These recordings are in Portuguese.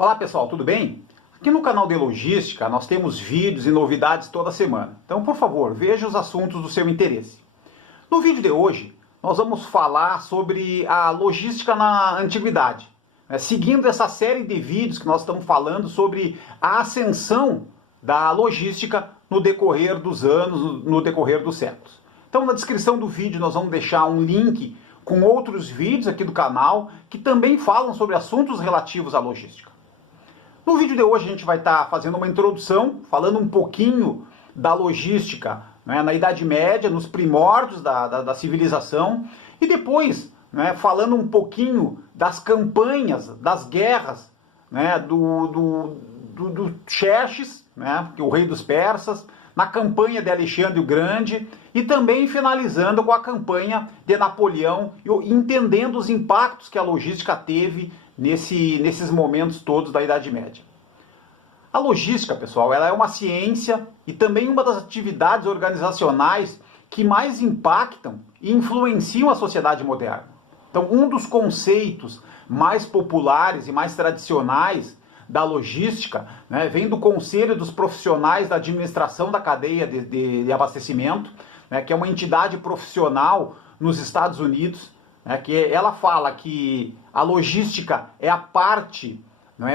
Olá pessoal, tudo bem? Aqui no canal de Logística nós temos vídeos e novidades toda semana. Então, por favor, veja os assuntos do seu interesse. No vídeo de hoje, nós vamos falar sobre a logística na antiguidade, seguindo essa série de vídeos que nós estamos falando sobre a ascensão da logística no decorrer dos anos, no decorrer dos séculos. Então, na descrição do vídeo nós vamos deixar um link com outros vídeos aqui do canal que também falam sobre assuntos relativos à logística. No vídeo de hoje a gente vai estar fazendo uma introdução, falando um pouquinho da logística, na Idade Média, nos primórdios da civilização, e depois falando um pouquinho das campanhas, das guerras do Xerxes, que é o rei dos persas, na campanha de Alexandre o Grande, e também finalizando com a campanha de Napoleão, entendendo os impactos que a logística teve nesses momentos todos da Idade Média. A logística, pessoal, ela é uma ciência e também uma das atividades organizacionais que mais impactam e influenciam a sociedade moderna. Então, um dos conceitos mais populares e mais tradicionais da logística vem do Conselho dos Profissionais da Administração da Cadeia de Abastecimento, que é uma entidade profissional nos Estados Unidos, que ela fala que a logística é a parte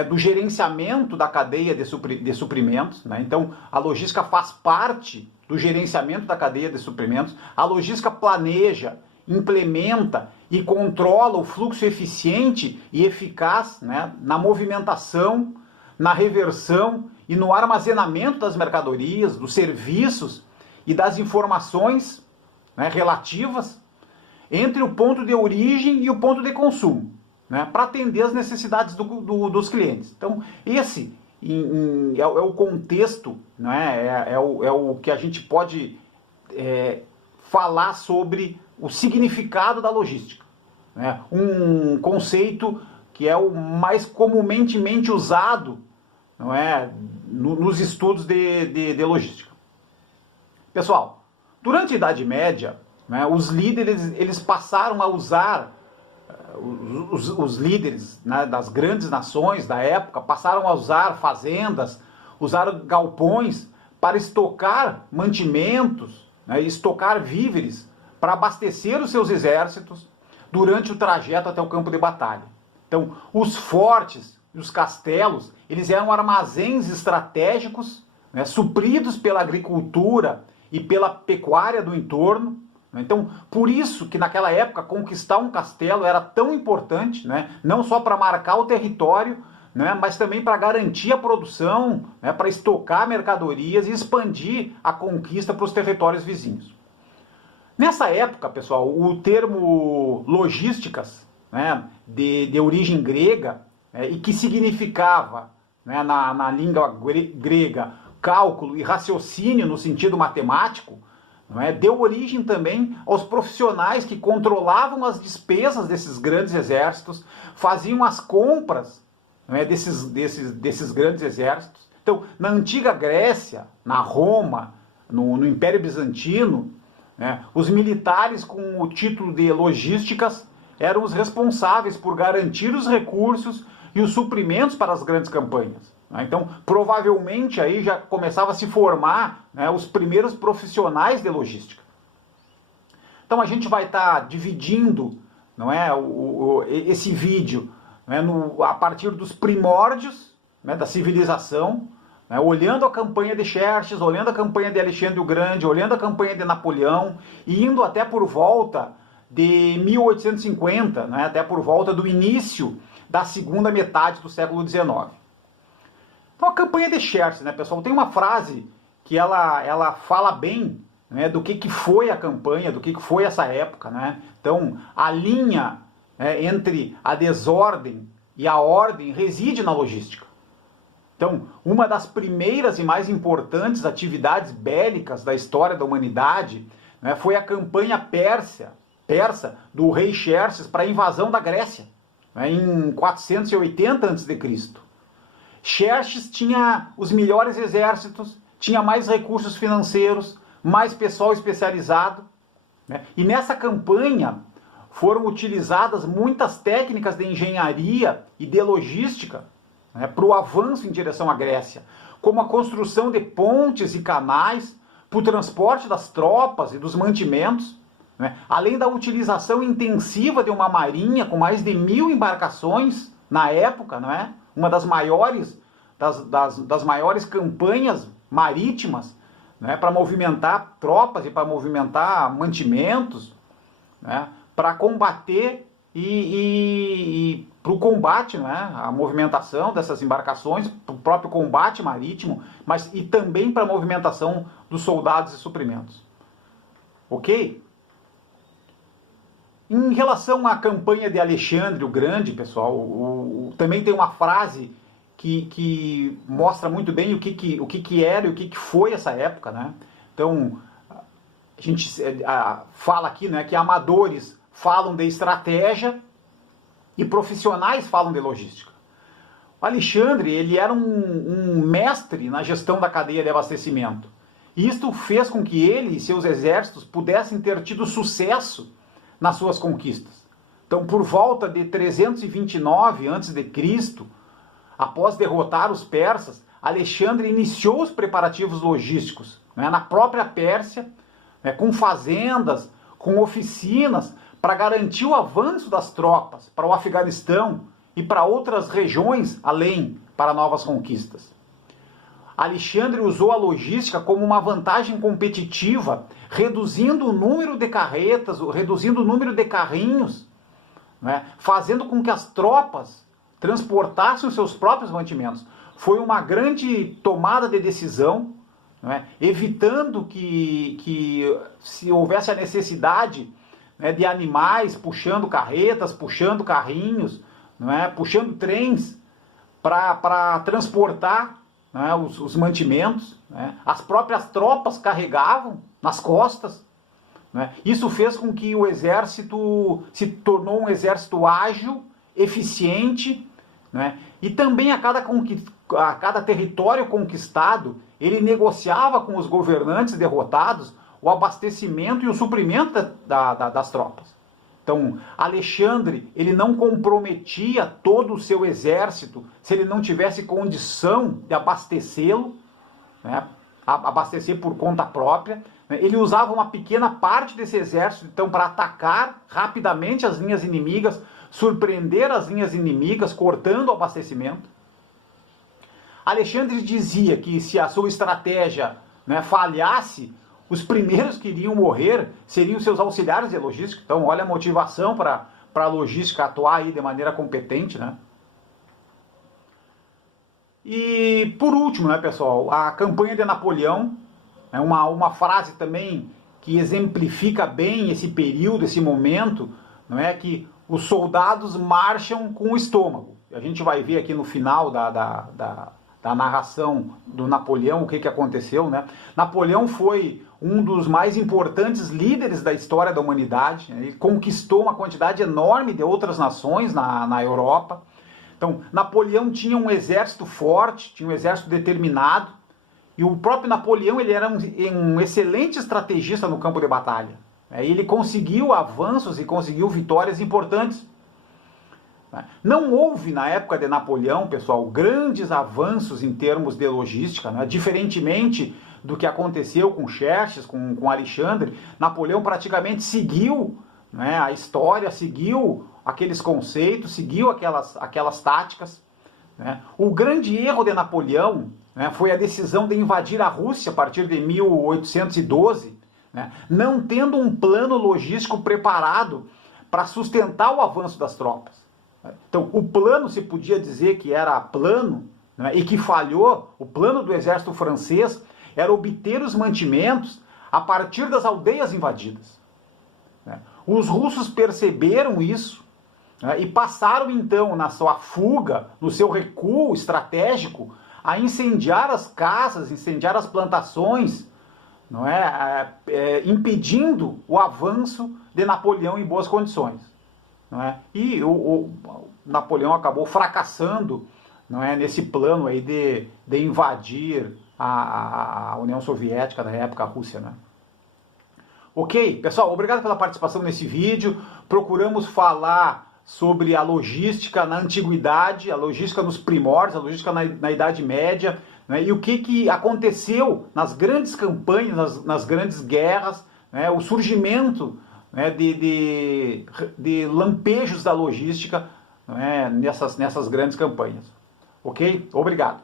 do gerenciamento da cadeia de suprimentos. Então, a logística faz parte do gerenciamento da cadeia de suprimentos. A logística planeja, implementa e controla o fluxo eficiente e eficaz na movimentação, na reversão e no armazenamento das mercadorias, dos serviços e das informações relativas entre o ponto de origem e o ponto de consumo, para atender as necessidades dos clientes. Então, esse é o contexto, é o que a gente pode falar sobre o significado da logística. Um conceito que é o mais comumente usado nos estudos de logística. Pessoal, durante a Idade Média, os líderes eles passaram a usar, os líderes das grandes nações da época passaram a usar fazendas, usar galpões para estocar mantimentos, estocar víveres, para abastecer os seus exércitos durante o trajeto até o campo de batalha. Então, os fortes e os castelos, eles eram armazéns estratégicos, supridos pela agricultura e pela pecuária do entorno. Então, por isso que naquela época conquistar um castelo era tão importante, não só para marcar o território, mas também para garantir a produção, para estocar mercadorias e expandir a conquista para os territórios vizinhos. Nessa época, pessoal, o termo logísticas, de origem grega, e que significava, na língua grega, cálculo e raciocínio no sentido matemático, deu origem também aos profissionais que controlavam as despesas desses grandes exércitos, faziam as compras desses grandes exércitos. Então, na antiga Grécia, na Roma, no Império Bizantino, os militares com o título de logísticas eram os responsáveis por garantir os recursos e os suprimentos para as grandes campanhas. Então, provavelmente aí já começava a se formar os primeiros profissionais de logística. Então, a gente vai estar dividindo esse vídeo a partir dos primórdios da civilização, olhando a campanha de Xerxes, olhando a campanha de Alexandre o Grande, olhando a campanha de Napoleão, e indo até por volta de 1850, até por volta do início da segunda metade do século XIX. Então, a campanha de Xerxes, pessoal, tem uma frase que ela fala bem do que foi a campanha, do que foi essa época. Então, a linha entre a desordem e a ordem reside na logística. Então, uma das primeiras e mais importantes atividades bélicas da história da humanidade foi a campanha persa do rei Xerxes para a invasão da Grécia, em 480 a.C. Xerxes tinha os melhores exércitos, tinha mais recursos financeiros, mais pessoal especializado, e nessa campanha foram utilizadas muitas técnicas de engenharia e de logística né, para o avanço em direção à Grécia, como a construção de pontes e canais para o transporte das tropas e dos mantimentos, né, além da utilização intensiva de uma marinha com mais de 1.000 embarcações na época, não é? Uma das maiores, das maiores campanhas marítimas, né, para movimentar tropas e para movimentar mantimentos, né, para combater e para o combate, né, a movimentação dessas embarcações, para o próprio combate marítimo, mas e também para a movimentação dos soldados e suprimentos. Ok? Em relação à campanha de Alexandre o Grande, pessoal, também tem uma frase que mostra muito bem o que era e o que foi essa época, né? Então, a gente fala aqui, né, que amadores falam de estratégia e profissionais falam de logística. O Alexandre, ele era um mestre na gestão da cadeia de abastecimento. E isto fez com que ele e seus exércitos pudessem ter tido sucesso nas suas conquistas. Então, por volta de 329 a.C., após derrotar os persas, Alexandre iniciou os preparativos logísticos, né, na própria Pérsia, né, com fazendas, com oficinas, para garantir o avanço das tropas para o Afeganistão e para outras regiões além, para novas conquistas. Alexandre usou a logística como uma vantagem competitiva, reduzindo o número de carretas, reduzindo o número de carrinhos, né, fazendo com que as tropas transportassem os seus próprios mantimentos. Foi uma grande tomada de decisão, né, evitando que se houvesse a necessidade, né, de animais puxando carretas, puxando carrinhos, né, puxando trens para transportar, né, os mantimentos, né, as próprias tropas carregavam nas costas, né. Isso fez com que o exército se tornou um exército ágil, eficiente, né, e também a cada território conquistado, ele negociava com os governantes derrotados o abastecimento e o suprimento das tropas. Então, Alexandre, ele não comprometia todo o seu exército se ele não tivesse condição de abastecê-lo, né, abastecer por conta própria. Ele usava uma pequena parte desse exército, então, para atacar rapidamente as linhas inimigas, surpreender as linhas inimigas, cortando o abastecimento. Alexandre dizia que se a sua estratégia, né, falhasse, os primeiros que iriam morrer seriam seus auxiliares de logística. Então, olha a motivação para a logística atuar aí de maneira competente, né? E, por último, né, pessoal, a campanha de Napoleão, é uma frase também que exemplifica bem esse período, esse momento, não é, que os soldados marcham com o estômago. A gente vai ver aqui no final da narração do Napoleão o que aconteceu, né? Napoleão foi um dos mais importantes líderes da história da humanidade. Ele conquistou uma quantidade enorme de outras nações na Europa. Então, Napoleão tinha um exército forte, tinha um exército determinado, e o próprio Napoleão ele era um excelente estrategista no campo de batalha. Ele conseguiu avanços e conseguiu vitórias importantes. Não houve, na época de Napoleão, pessoal, grandes avanços em termos de logística, né? Diferentemente do que aconteceu com Xerxes, com Alexandre, Napoleão praticamente seguiu, né, a história, seguiu aqueles conceitos, seguiu aquelas táticas, né? O grande erro de Napoleão, né, foi a decisão de invadir a Rússia a partir de 1812, né, não tendo um plano logístico preparado para sustentar o avanço das tropas. Então, o plano, se podia dizer que era plano, né, e que falhou, o plano do exército francês era obter os mantimentos a partir das aldeias invadidas. Os russos perceberam isso, né, e passaram então, na sua fuga, no seu recuo estratégico, a incendiar as casas, incendiar as plantações, não impedindo o avanço de Napoleão em boas condições. Não é? E o Napoleão acabou fracassando, não é, nesse plano aí de invadir a União Soviética, na época a Rússia. Né? Ok, pessoal, obrigado pela participação nesse vídeo. Procuramos falar sobre a logística na antiguidade, a logística nos primórdios, a logística na Idade Média, né, e o que aconteceu nas grandes campanhas, nas grandes guerras, né, o surgimento, né, de lampejos da logística, né, nessas grandes campanhas. Ok? Obrigado.